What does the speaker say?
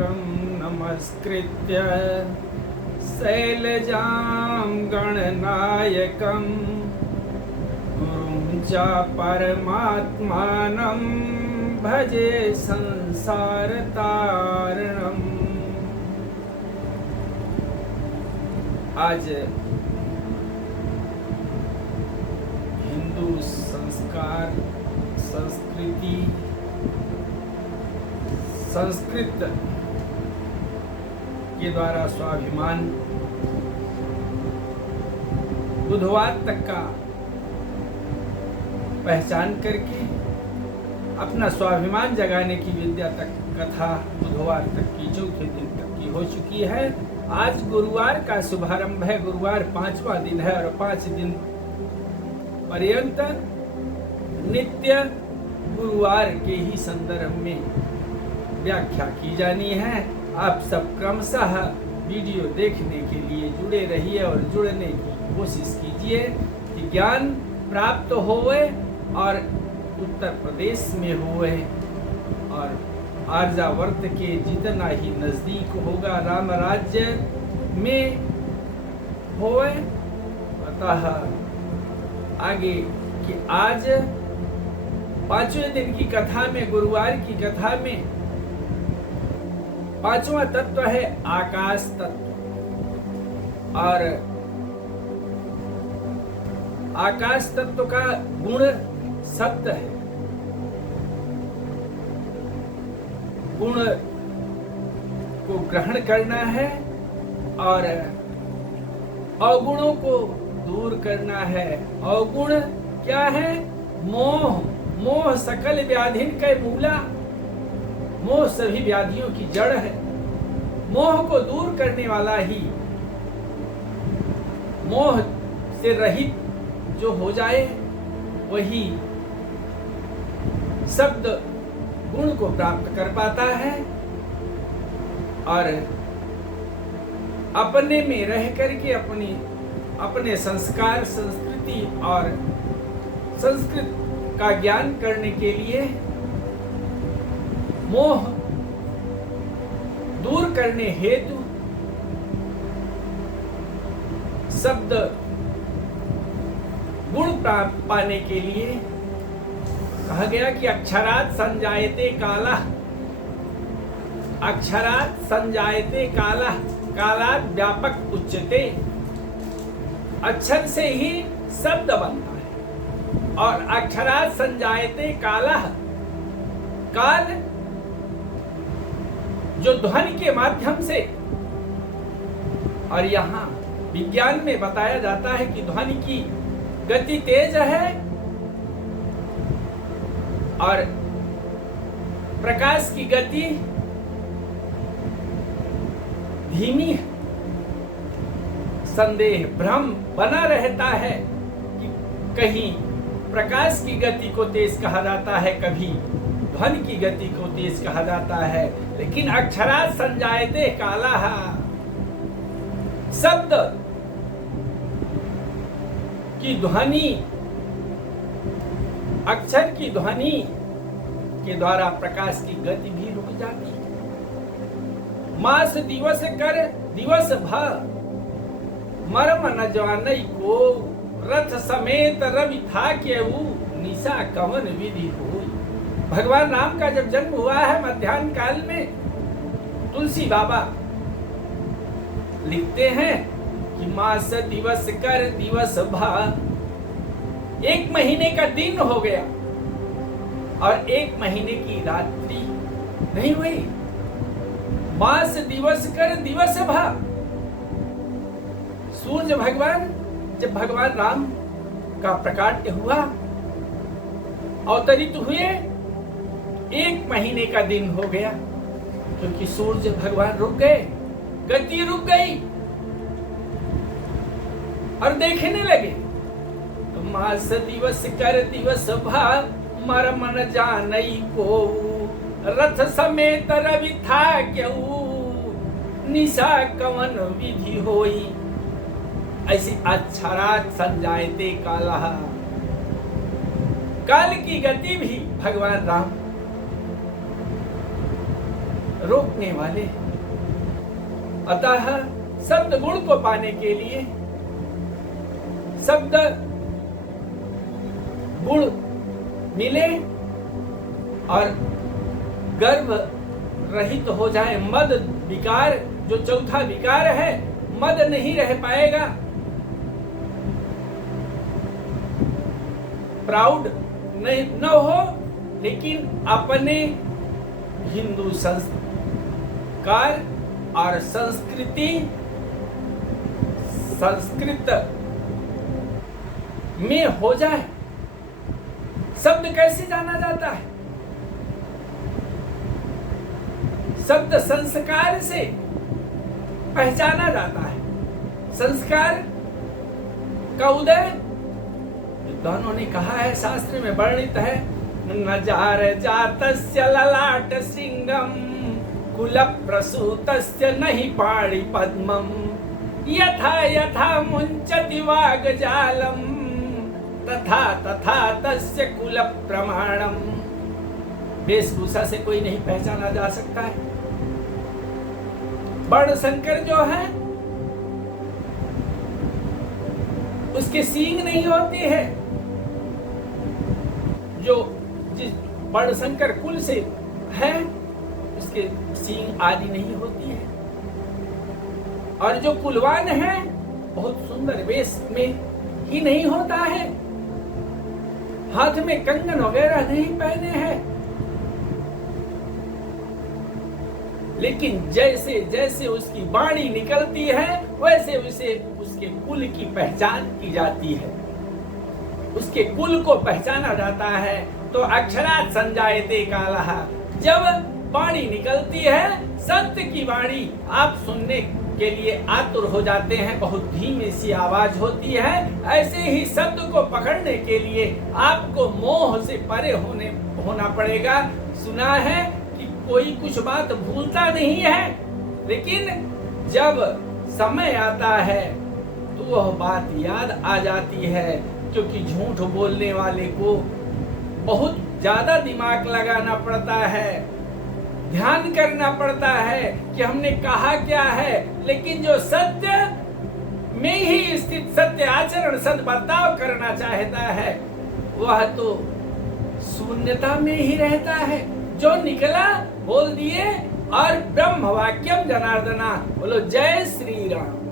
नमस्कृत्य शैलजां गणनायकं गुरुं च परमात्मानं भजे संसारतारणम्। आज हिंदू संस्कार, संस्कृति, संस्कृत के द्वारा स्वाभिमान बुधवार तक का पहचान करके अपना स्वाभिमान जगाने की विद्या तक कथा बुधवार तक की चौथे दिन तक की हो चुकी है। आज गुरुवार का शुभारंभ है। गुरुवार 5वां दिन है और 5 दिन पर्यंत नित्य गुरुवार के ही संदर्भ में व्याख्या की जानी है। आप सब क्रमशः वीडियो देखने के लिए जुड़े रहिए और जुड़ने की कोशिश कीजिए कि ज्ञान प्राप्त होवे और उत्तर प्रदेश में होवे और आर्यावर्त के जितना ही नजदीक होगा राम राज्य में होवे। अतः आगे कि आज 5वें दिन की कथा में, गुरुवार की कथा में 5वां तत्व है आकाश तत्व। और आकाश तत्व का गुण शब्द है। गुण को ग्रहण करना है और अवगुणों को दूर करना है। अवगुण क्या है? मोह। मोह सकल व्याधिन के मूला। मोह सभी व्याधियों की जड़ है। मोह को दूर करने वाला ही, मोह से रहित जो हो जाए वही शब्द गुण को प्राप्त कर पाता है और अपने में रह करके अपने संस्कार, संस्कृति और संस्कृत का ज्ञान करने के लिए मोह दूर करने हेतु शब्द गुण प्राप्त पाने के लिए कहा गया कि अक्षरात् संजायते कालः। अक्षरात् संजायते कालः, कालात् व्यापक उच्यते। अक्षर से ही शब्द बनता है और अक्षरात् संजायते कालः, काल जो ध्वनि के माध्यम से, और यहाँ विज्ञान में बताया जाता है कि ध्वनि की गति तेज है और प्रकाश की गति धीमी है। संदेह, भ्रम बना रहता है कि कहीं प्रकाश की गति को तेज कहा जाता है, कभी ध्वनि की गति को तेज कहा जाता है। लेकिन अक्षरात् संजायते कालः, शब्द की ध्वनि, अक्षर की ध्वनि के द्वारा प्रकाश की गति भी रुक जाती है। मास दिवस कर दिवस भर मर्म न जानई को, रथ समेत रवि था केऊ निशा कवन विधि होई। भगवान राम का जब जन्म हुआ है मध्याह्न काल में, तुलसी बाबा लिखते हैं कि मास दिवस कर दिवस भर, 1 महीने का दिन हो गया और 1 महीने की रात्रि नहीं हुई। मास दिवस कर दिवस भर, सूर्य भगवान जब भगवान राम का प्रकाट्य हुआ, अवतरित हुए, 1 महीने का दिन हो गया क्योंकि सूर्य भगवान रुक गए, गति रुक गई और देखने लगे। तो मास दिवस कर दिवस भर मर्म न जानई को, रथ समेत रवि था केऊ निशा कवन विधि होई। ऐसी अक्षरात् संजायते कालः, काल की गति भी भगवान राम रोकने वाले। अतः शब्द गुण को पाने के लिए शब्द गुण मिले और गर्भ रहित हो जाए, मद विकार जो चौथा विकार है, मद नहीं रह पाएगा, प्राउड नहीं न हो, लेकिन अपने हिंदू संस्कार और संस्कृति संस्कृत में हो जाए। शब्द कैसे जाना जाता है? शब्द संस्कार से पहचाना जाता है। संस्कार का उदय विद्वानों ने कहा है, शास्त्र में वर्णित है, न जार जातस्य ललाट सिंगम कुल प्रसूतस्य नहि पाणि पद्मम यथा यथा मुंचति वागजालम तथा तथा तस्य कुल प्रमाणम। वेशभूषा से कोई नहीं पहचाना जा सकता है। वर्ण शंकर जो है उसके सींग नहीं होती है, जो जिस वर्ण शंकर कुल से है उसके सींग आदि नहीं होती है। और जो कुलवान है बहुत सुंदर वेश में ही नहीं होता है, हाथ में कंगन वगैरह नहीं पहने हैं, लेकिन जैसे जैसे उसकी वाणी निकलती है वैसे वैसे उसके कुल की पहचान की जाती है, उसके कुल को पहचाना जाता है। तो अक्षरात् संजायते कालः, जब वाणी निकलती है, सत्य की वाणी आप सुनने के लिए आतुर हो जाते हैं, बहुत धीमी सी आवाज होती है। ऐसे ही शब्द को पकड़ने के लिए आपको मोह से परे होना पड़ेगा। सुना है कि कोई कुछ बात भूलता नहीं है, लेकिन जब समय आता है तो वह बात याद आ जाती है, क्योंकि झूठ बोलने वाले को बहुत ज्यादा दिमाग लगाना पड़ता है, ध्यान करना पड़ता है कि हमने कहा क्या है। लेकिन जो सत्य में ही स्थित सत्य आचरण सद्बर्ताव करना चाहता है वह तो शून्यता में ही रहता है। जो निकला बोल दिए, और ब्रह्म वाक्यम जनार्दना। बोलो जय श्री राम।